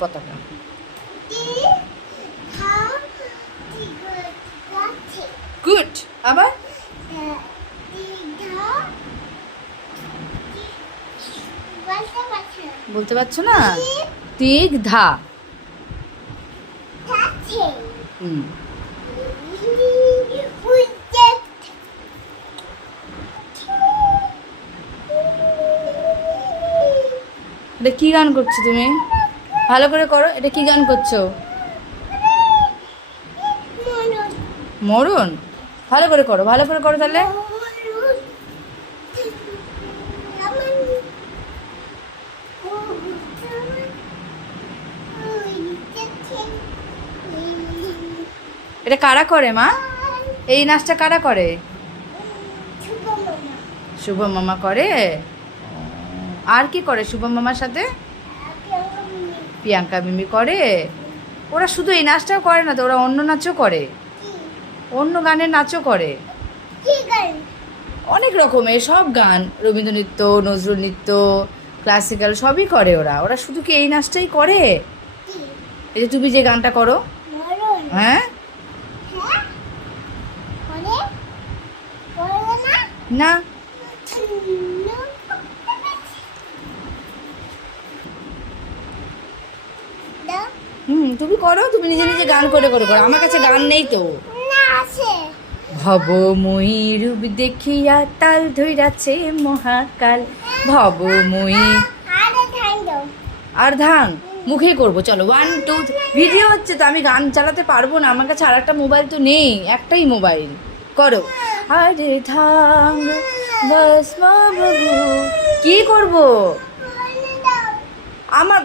পতাকা। গুড। আবার বলতে পারছো না? তিক ধা। হুম, এটা কি গান করছো তুমি? ভালো করে করো, এটা কি গান করছো? মরণ। ভালো করে করো, ভালো করে করো তাহলে। এটা কারা করে মা? এই নাচটা কারা করে? শুভম মামা করে। আর কি করে শুভম মামার সাথে? প্রিয়াঙ্কা মিমি করে। ওরা শুধু এই নাচটাও করে না তো, ওরা অন্য নাচও করে, অন্য গানের নাচও করে, অনেক রকমের সব গান, রবীন্দ্র নৃত্য, নজরুল নৃত্য, ক্লাসিক্যাল সবই করে ওরা। ওরা শুধু কি এই নাচটাই করে? এই যে তুমি যে গানটা করো, হ্যাঁ না, তুমি করো, তুমি নিজে নিজে গান করে করে করো। আমার কাছে গান নেই তো। ভবময়ী রূপ দেখিয়া তাল ধইরাছে মহাকাল, ভবময়ী। আর ধান মুখে করবো, চলো 1 2 ভিডিও হচ্ছে তো, আমি গান চালাতে পারবো না, আমার কাছে আর একটা মোবাইল তো নেই, একটাই মোবাইল। করো। আরে ধাং বাস মা বাবু, কি করবো আমার